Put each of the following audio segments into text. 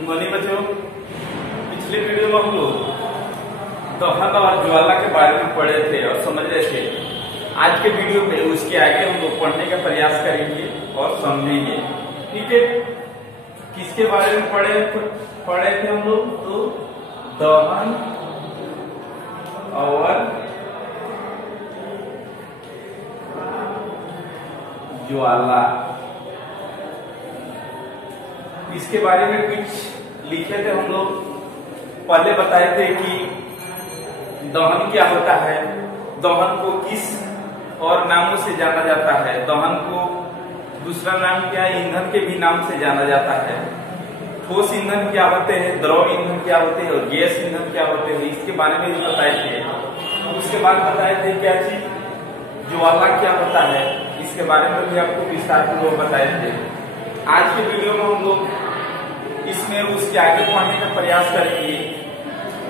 Good morning बच्चों। पिछले video में हम लोग दहन और ज्वाला के बारे में पढ़े थे और समझ रहे थे। आज के वीडियो में उसके आगे हम लोग पढ़ने का प्रयास करेंगे और समझेंगे। ठीक है, किसके बारे में पढ़े थे हम लोग? तो दहन और ज्वाला, इसके बारे में कुछ लिखे थे हम लोग। पहले बताए थे कि दहन क्या होता है, दहन को किस और नामों से जाना जाता है, दहन को दूसरा नाम क्या है, ईंधन के भी नाम से जाना जाता है। ठोस ईंधन क्या होते हैं, द्रव ईंधन क्या होते हैं और गैस ईंधन क्या होते हैं, इसके बारे में भी बताए थे। उसके बाद बताए थे क्या चीज, ज्वाला क्या होता है, इसके बारे में भी आपको विस्तार पूर्वक बताए थे। आज के वीडियो में हम लोग इसमें उसके आगे पढ़ने का प्रयास करेंगे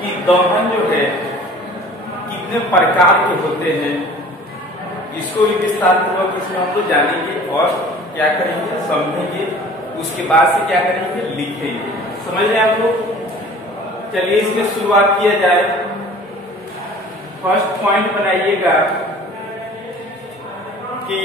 कि दहन जो है कितने प्रकार के होते हैं, इसको भी विस्तार पूर्वक इसमें हम लोग जानेंगे और क्या करेंगे, समझेंगे। उसके बाद से क्या करेंगे, लिखेंगे। समझ रहे आप लोग? चलिए इसमें शुरुआत किया जाए। फर्स्ट पॉइंट बनाइएगा कि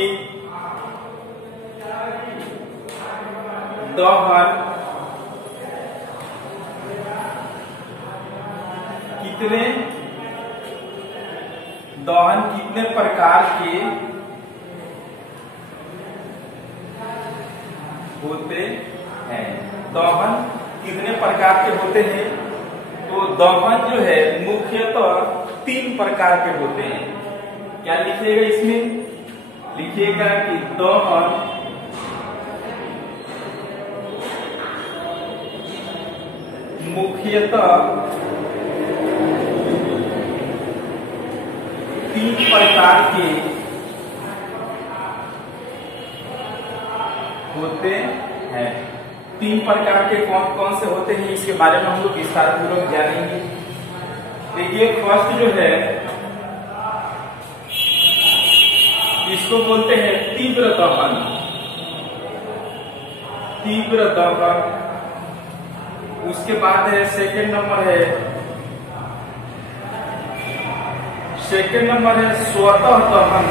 दहन कितने प्रकार के होते हैं। दहन कितने प्रकार के होते हैं? तो दहन जो है मुख्यतः 3 प्रकार के होते हैं। क्या लिखिएगा इसमें? लिखिएगा कि दहन मुख्यतः 3 प्रकार के होते हैं। 3 प्रकार के कौन कौन से होते हैं, इसके बारे में हम लोग विस्तार पूर्वक जानेंगे। देखिए फर्स्ट जो है इसको बोलते हैं तीव्र दहन। तीव्र दहन। उसके बाद है सेकंड नंबर है स्वतः दहन।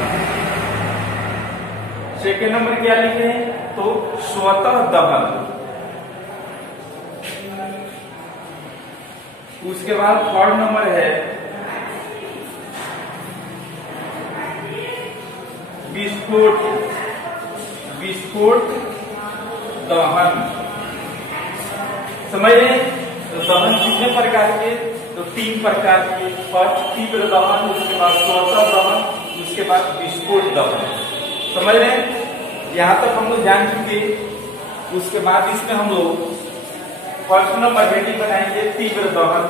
सेकंड नंबर क्या लिखे हैं? तो स्वतः दहन। उसके बाद थर्ड नंबर है विस्फोट दहन। समझ रहे? तो दहन कितने प्रकार के? तो 3 प्रकार के। फर्स्ट तीव्र दहन, उसके बाद स्वतः दहन, उसके बाद विस्फोट दहन। समझ रहे हैं? यहाँ तक हम लोग जान चुके। उसके बाद इसमें हम लोग फर्स्ट नंबर हेडिंग बनाएंगे तीव्र दहन।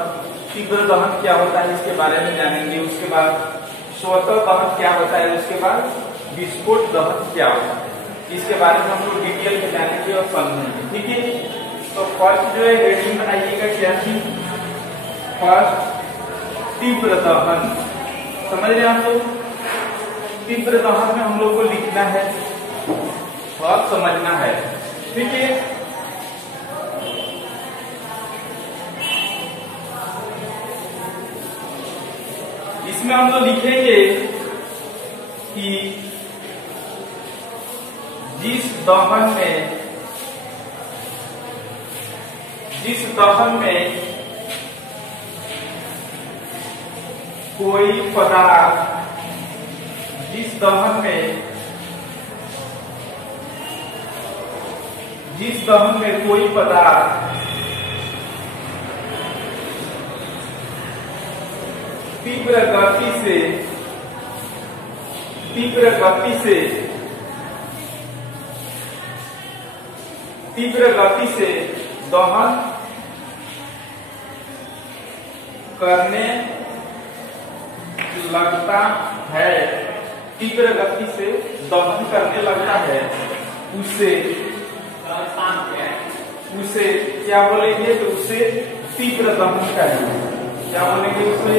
तीव्र दहन क्या होता है इसके बारे में जानेंगे। उसके बाद स्वतः दहन क्या होता है, उसके बाद विस्फोट दहन क्या होता है, इसके बारे में हम लोग डिटेल में जानेंगे और समझेंगे। ठीक है, तो फर्स्ट जो है हेडिंग बनाइएगा क्या थी? फर्स्ट तीव्र दहन। समझ रहे हैं आप लोग? तीव्र दहन में हम लोग को लिखना है और समझना है। ठीक है, इसमें हम लोग लिखेंगे कि जिस दहन में कोई पदार्थ, जिस दहन में कोई पदार्थ तीव्र गति से दहन करने लगता है, तीव्र गति से दहन करने लगता है, उसे क्या बोलेंगे? तो उसे तीव्र दहन कहेंगे। क्या बोलेंगे? उसे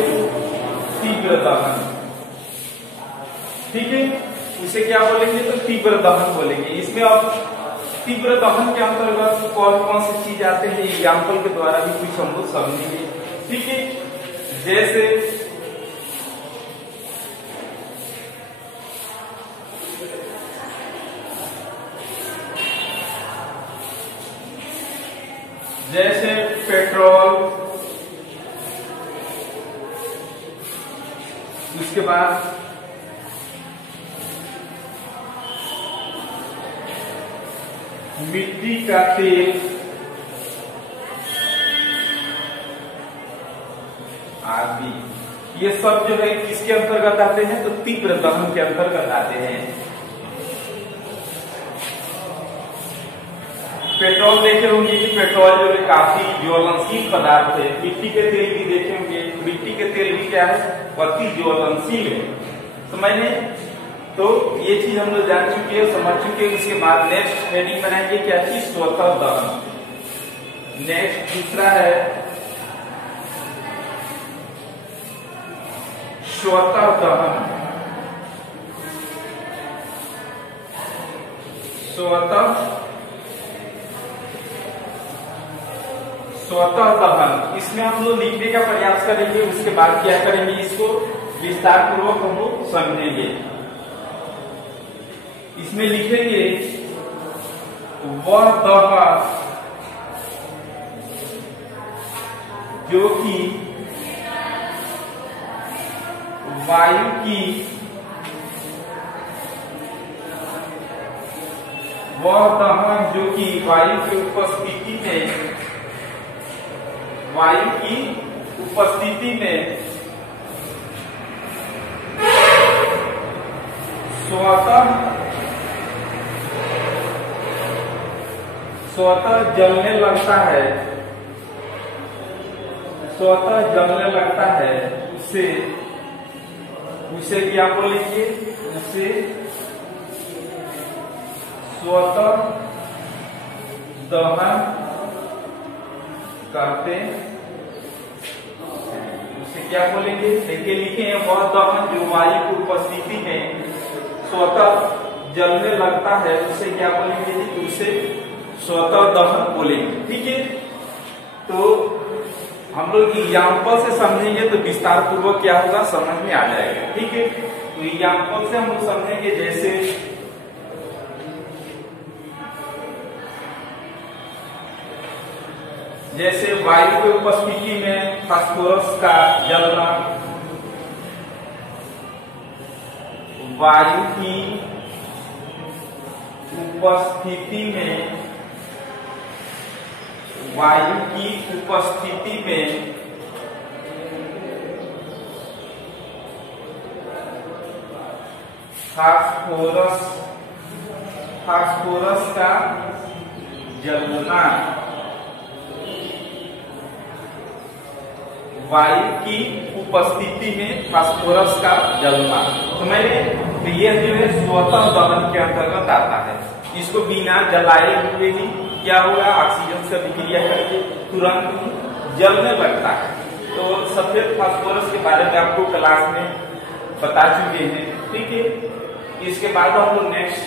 तीव्र दहन। ठीक है, उसे क्या बोलेंगे? तो तीव्र दहन बोलेंगे। इसमें अब तीव्र दहन के अंतर्गत कौन कौन सी चीज आते हैं एग्जाम्पल के द्वारा भी कुछ हम लोग समझेंगे। ठीक है, जैसे पेट्रोल, उसके बाद मिट्टी का तेल आदि, ये सब जो है किसके अंतर्गत आते हैं? तो तीव्र दहन के अंतर्गत आते हैं। पेट्रोल देखे होंगे कि पेट्रोल जो है काफी ज्वलनशील पदार्थ है। मिट्टी के तेल भी देखे होंगे, मिट्टी के तेल भी क्या है? अति ज्वलनशील है। समझने? तो ये चीज हम लोग जान चुके हैं, समझ चुके हैं। उसके बाद नेक्स्ट हेडिंग बनाएंगे क्या चीज? स्वतः दहन। नेक्स्ट दूसरा है स्वतः दहन। स्वतः दहन, इसमें हम लोग लिखने का प्रयास करेंगे। उसके बाद क्या करेंगे? इसको विस्तार पूर्वक हम लोग समझेंगे। इसमें लिखेंगे वह दहन जो कि वायु की वायु की उपस्थिति में स्वतः जलने लगता है, उसे क्या बोलेंगे? उसे स्वतः दहन कहते हैं। उसे क्या बोलेंगे? देखिए लिखे हैं, वह दहन जो वायु की उपस्थिति में स्वतः जलने लगता है, उसे क्या बोलेंगे? उसे स्वतः दहन बोलेंगे। ठीक है, तो हम लोग एग्जाम्पल से समझेंगे तो विस्तार पूर्वक क्या होगा समझ में आ जाएगा। ठीक है, तो एग्जाम्पल से हम लोग समझेंगे। जैसे वायु की उपस्थिति में फास्फोरस का जलना, वायु की उपस्थिति में फास्फोरस का जलना, वायु की उपस्थिति में फास्फोरस का जलना। तो ये जो है स्वतः दहन के अंतर्गत आता है। इसको बिना जलाए हुए ही क्या होगा? ऑक्सीजन से अभिक्रिया करके तुरंत ही जलने लगता है। तो सफेद फास्फोरस के बारे में आपको क्लास में बता चुके हैं। ठीक है, इसके बाद हम लोग नेक्स्ट